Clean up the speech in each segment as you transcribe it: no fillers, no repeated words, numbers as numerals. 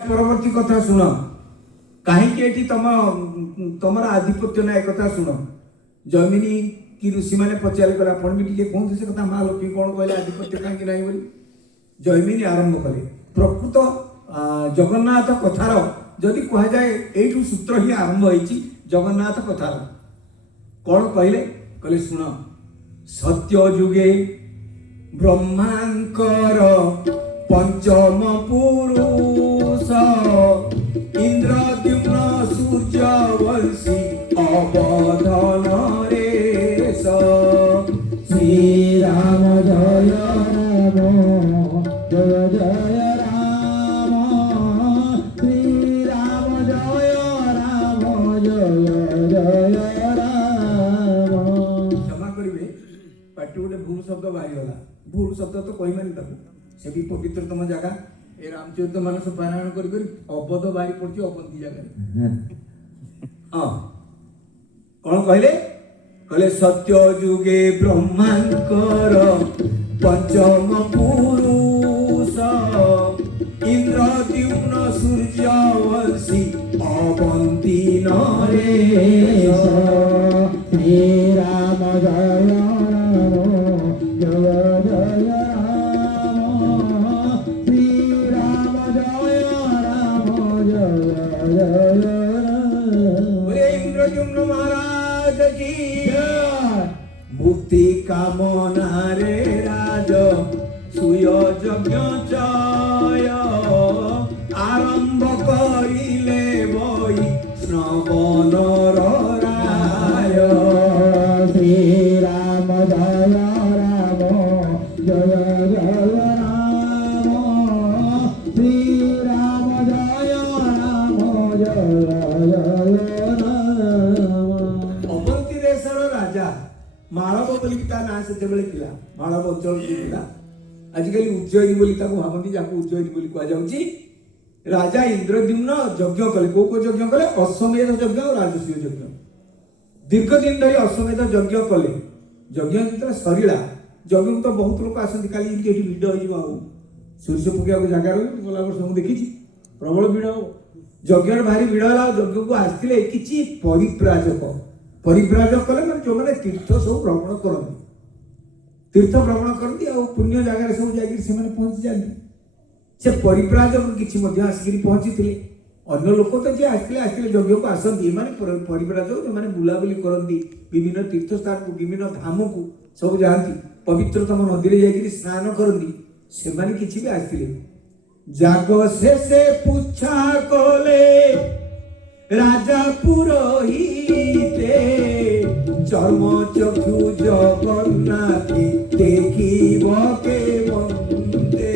परवर्ती कथा शुण कहीं तुम आधिपत्य ना एक शुण जमिनी कि ऋषि मैंने पचारे कले आपण भी टे कहते से कथा महालक्ष्मी कौन कहले आधिपत्य कहीं ना बोली जमिनी आरंभ कले प्रकृत जगन्नाथ कथार जदि कह जाए यू सूत्र ही आरंभ होती जगन्नाथ कथार कौन कहले कहले शुण सत्य जुगे ब्रह्मांकर पंचम पुरुष इंद्रद्युम्न सूर्यवंशी अवधान रेश श्री राम जय राम जय जय राम श्री राम जय राम जय जय राम। क्षमा करेंगे पार्टी गोटे भूल शब्द बाहरी गला भूल शब्द तो कही मानी से भी पवित्रतम जगह ए रामचरित मानस पारायण कर अबध बाहरी पड़ी अबंती जगह हाँ कौन कहले कहले सत्य जुगे ब्रह्मांकर पंचम पुरुष इंद्रद्युम्न सूर्यवंशी अवंती नरेश श्री राम जय राम जय जय महाराज की मुक्ति कामना रे राज सुयज्ञ चय आरंभ करिले बई श्रवण राय श्री राम जय राम जय जय राम श्री राम जय राम जय जय अवंती देशर राजा मालव बोली ना से मालव अंचल आजिकल उज्जयिनी बोली भावती जहाँ उज्जयिनी बोली कह राजा इंद्रद्युम्न यज्ञ कले को यज्ञ कले अश्वमेध यज्ञ और राजस्व यज्ञ दीर्घ दिन धरी अश्वमेध यज्ञ कले यज्ञ जो सरला यज्ञ तो बहुत लोग आसती काली भिड़ हो सूर्य पकिया जगार गला वर्ष मुझे देखी प्रबल भिड़ हम यज्ञ भारी भिड़ है यज्ञ को आसते कि परिव्राजक परिव्राजक कले मैंने जो मैंने तीर्थ सब भ्रमण करती तीर्थ भ्रमण करती आ पुण्य जगार सब जाए पहुंची जाती से परिव्राजक किसी आसिक पहुंची थे अन्य लोक तो जी आसते यज्ञ को आसती परिव्राजक जो बुलाबुली करती विभिन्न तीर्थ स्थान को विभिन्न धाम को सब जाती पवित्रतम नदी में जाकर स्नान करती से किसी भी आसते जाग शेषे पुछा कले राजा पुरोहिते चर्म चक्षु जगन्नाथ देखिब के मन्ते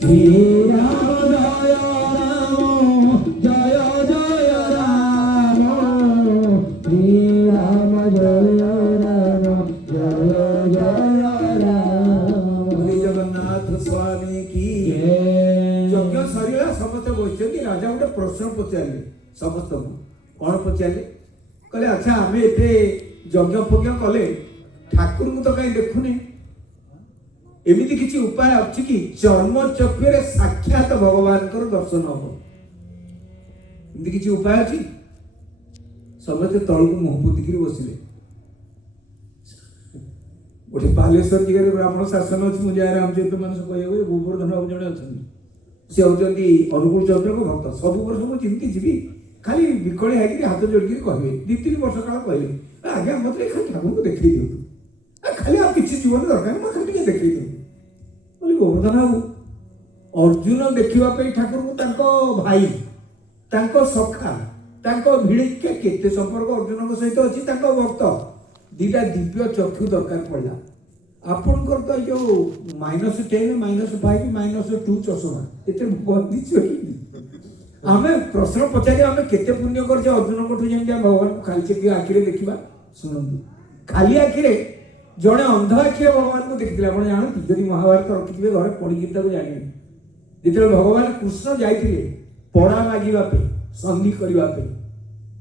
श्री राम जय राम जय जय राम श्री राम जय राम जय जय राम। बोले जगन्नाथ स्वामी की यज्ञ सरिला समस्त बसते राजा गोटे प्रश्न पचारे समस्त कौन पचारे कहले अच्छा आम एते यज्ञ फज्ञ कले ठाकुर को तो कहीं देखुने एमती किसी उपाय अच्छी कि चर्म चक्षु साक्षात भगवान दर्शन हम एमती किसी उपाय अच्छी समस्ते तल को मुह पोतिक बसिले गोटे बालेश्वर जगह ब्राह्मण शासन अच्छी मुझे रामचरित मानस कह गोवर्धन बाबू जड़े अच्छा सी होती अनुकूल चंद्र को भक्त सब वर्ष मुझे चिंती जी खाली विकड़ी है हाथ जोड़ कहे 2-3 वर्ष काल कहले आगे मत खाली ठाकुर को देखे दिखाँ खाली आप किसी जीवन दरकार मैं खाली देखे दिखाँ बोली गोवर्धन बाबू अर्जुन देखा ठाकुर को भाई सखा भिड़िके केते संपर्क अर्जुन सहित अच्छी भक्त दीटा दिव्य चक्षु दरकार पड़ा आपणकर तो जो -10 -5 -2 चषमा ये आम प्रश्न पचारे आम केते पुण्य कर अर्जुन को जमी भगवान को खाली चेक आखिरे देखा शुणु खाली आखिरे जड़े अंध आखिरे भगवान को देखते आप जानते जदि महाभारत रखिथे घर पढ़ी जाने जो भगवान कृष्ण जाते पड़ा मागे संधि करने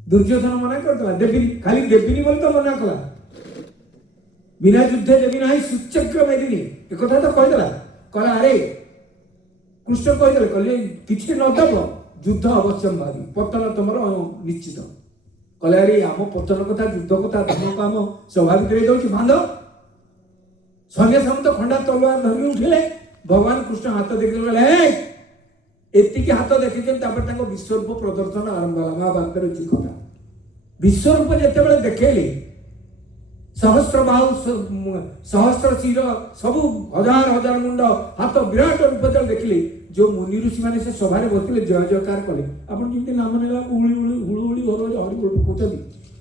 दुर्योधन मना करता देविनी खाली देविनी बोली तो मना कला बिना युद्धे देवी ना सूचक्र मेदिनी एक तो कहीदेला कहला अरे कृष्ण कहते कहले किसी नदेव युद्ध अवश्य भावी पतन तुम निश्चित कहले अरे आम पतन कथा युद्ध कथा तुमको आम स्वाभाविक दौर बांध सैन्य सामंत खंडा तलवार धरिक उठिले भगवान कृष्ण हाथ देखिले एतिकी हाथ देखी विश्वरूप प्रदर्शन आरंभ है महाभारत अच्छी कथा विश्वरूप जिते देखले सहस्र बाहु सहस्र शिर सब हजार हजार मुंड हाथ विराट रूप जब देखिले जो मुनि ऋषि मैंने से सभा बसते जय जयकार कले आपड़ी नाम नेला हुड़ुहुड़ी हरिबोल कहते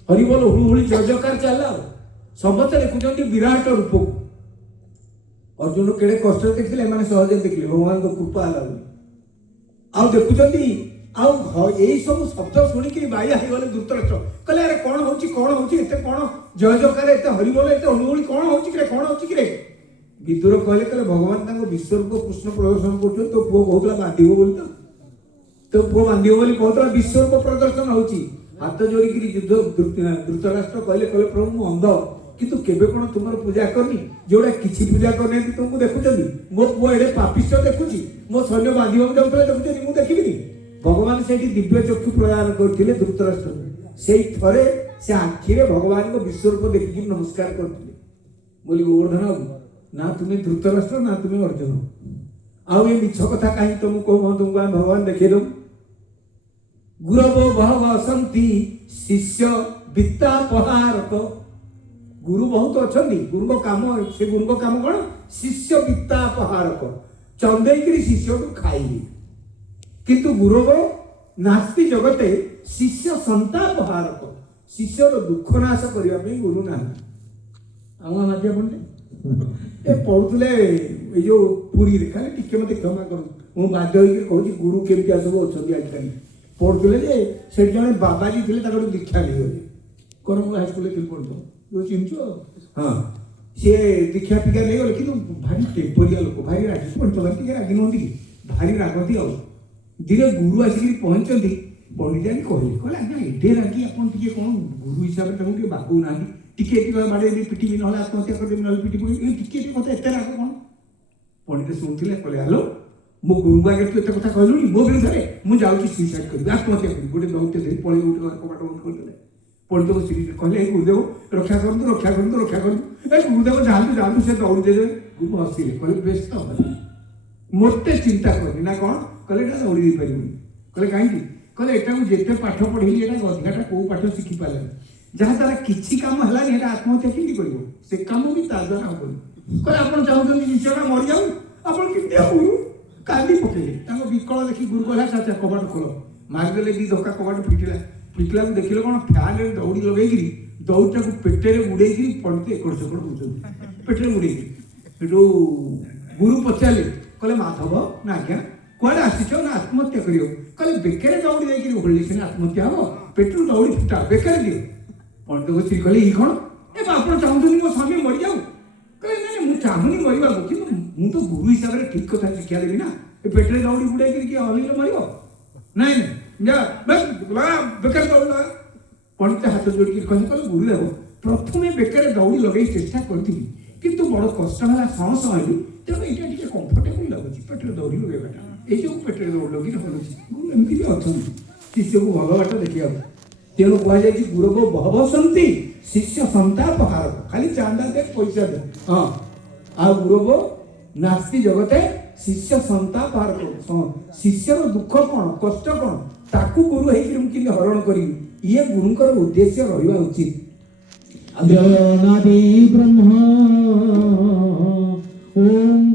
हरिबोल हुड़ुहुड़ी जय जयकार चलला समस्त देखुं विराट रूप अर्जुन केड़े कष्ट देखिले मैंने सहज देखिले भगवान को कृपा है आउ देखुं यही सब शब्द शुणिक बाया हो गले धृतराष्ट्र कहले अरे कौन होची एते कौन जय जयकार एते हरिबोल एते हुड़ुहुड़ी कौन होची कि विदुर कहले कहले भगवान विश्वरूप कृष्ण प्रदर्शन कर तो पुओ कहला बांधिब बोली तो पुओ बांधिब बोली कहला विश्वरूप प्रदर्शन होची हाथ जोड़िकी युद्ध धृतराष्ट्र कहले कहले प्रभु मु अंध किंतु केबे कोन तुमर पूजा करनी जोड़ा किछि पूजा करने तुमको देखुचंदी मो पुओ एडे पापिष्ट देखुची मो सैन्य बांधिब जाउतले देखुचंदी मु देखिबिनी भगवान से दिव्य चक्षु प्रदान करते धृतराष्ट्र से थरे से आखिरे भगवान को विश्वरूप देखिक नमस्कार करते बोली गोवर्धन ना तुम्हें धृतराष्ट्र ना तुम्हें अर्जुन आउ ये मिछ कथा कहीं तुमको तुमको भगवान देखे दो गुरव भव असंति शिष्य वित्ता पहारक गुरु बहुत अच्छा गुरु को काम से गुरु को काम कौन शिष्य वित्ता पहारक चंदेकरी शिष्य को खाइली किंतु गुरव नास्ति जगते शिष्य संताप हारक शिष्यर दुख नाश करने गुरु ना आम माध्य पढ़े ए पढ़ुले ये जो पुरी रे खाली टिके मते क्षमा करू मु बाध्य होई कहूची गुरु केमती सब अछंती आजकल पढ़ुले जे से जने बाबाजी थिले ताकू दीक्षा नै गले करम हाई स्कूल थिल पढ़तो जो चिंचो हां से दीक्षा पिका नै गले किंतु भारी टेम्परिया लोक भारी रागी पढ़तो टिके रागी नोंदी भारी रागती आ धीरे गुरु आसिक पहुंचती पंडित कहले कहले आज्ञा एडे रागी आपन टिके कौन गुरु हिसाब से बाबू ना टिके बाड़े पिटी ना आत्महत्या कर ना पिटी टिके कथा एत राग कौन पंडित शुणुले कहले हेलो मो गुरु आगे तू एत कथा कहलुनी मो विरुद्ध मुझे जाऊँगी सुइसाइड करी आत्महत्या करी गोटे दौत्य धरी पड़े गोटे कबाट बंद करदे पंडित को स्त्री कहले गुरुदेव रक्षा करते गुरुदेव जातु से दौड़ देदेवे गुरु हसिले कहले बेस तो मोटे चिंता करनी ना कौन कहले दौड़ी दे पारि कहले कहीं कहले एटा जिते पाठ पढ़ेली अधिकाटा कौ पाठ शिखी पारे जहाँ तार किसी काम है आत्महत्या केमती कर से कम भी तार द्वारा हम कहले आप चाहते शिष्यटा मरी जाऊ आप कांदी पकेले विकल देखी गुरु कहला चाचा कबाट खोल मारिदेले दी धक्का कबाट फिटिला देखिले कौन फैन दौड़ी लगे दौड़टा को पेटे उड़े पड़ते एकड़ सेकड़ दूसरे पेटे उड़े गुरु पचारे कहले माधव ना आज्ञा कुआड़े आसीच ना आत्महत्या कर कहले बेकार दौड़ी जाकि होली सीना आत्महत्या हम पेट्रोल दौड़ी फिटा बेकार दियो पंडित को स्त्री कहले ई कौन ए आप चाहूँ मो स्वामी मरी जाऊ कहले ना मुझे चाहूनी मरवा कि मुझे तो गुरु हिसाब से ठीक कथा शिक्षा देवी ना पेट्रोल दौड़ी बुड़े किए हलिले मर नाई बेकार दौड़ लगा पंडित हाथ जोड़िक कहले कहले गुरुदेव प्रथम बेकार दौड़ी लगे चेष्टा करी किंतु बड़ कष्ट है सहस हली तेणु यहाँ टे कम्फर्टेबल लगुच पेटे दौड़ी लगेगा ये पेटे दौड़ लगे हलुची एमती भी अच्छा शिष्य को भल बाट देखा तेणु कहुई गुरव भव सन्ति शिष्य संताप हारक खाली चांदा दे पैसा दे हाँ आ गुरव नास्ति जगते शिष्य संताप हारक शिष्यर दुख कौन कष्ट कौन ताकू गुरु होकर हरण करी ये गुरुंकर उद्देश्य रहा उचित अद्य नादि ब्रह्म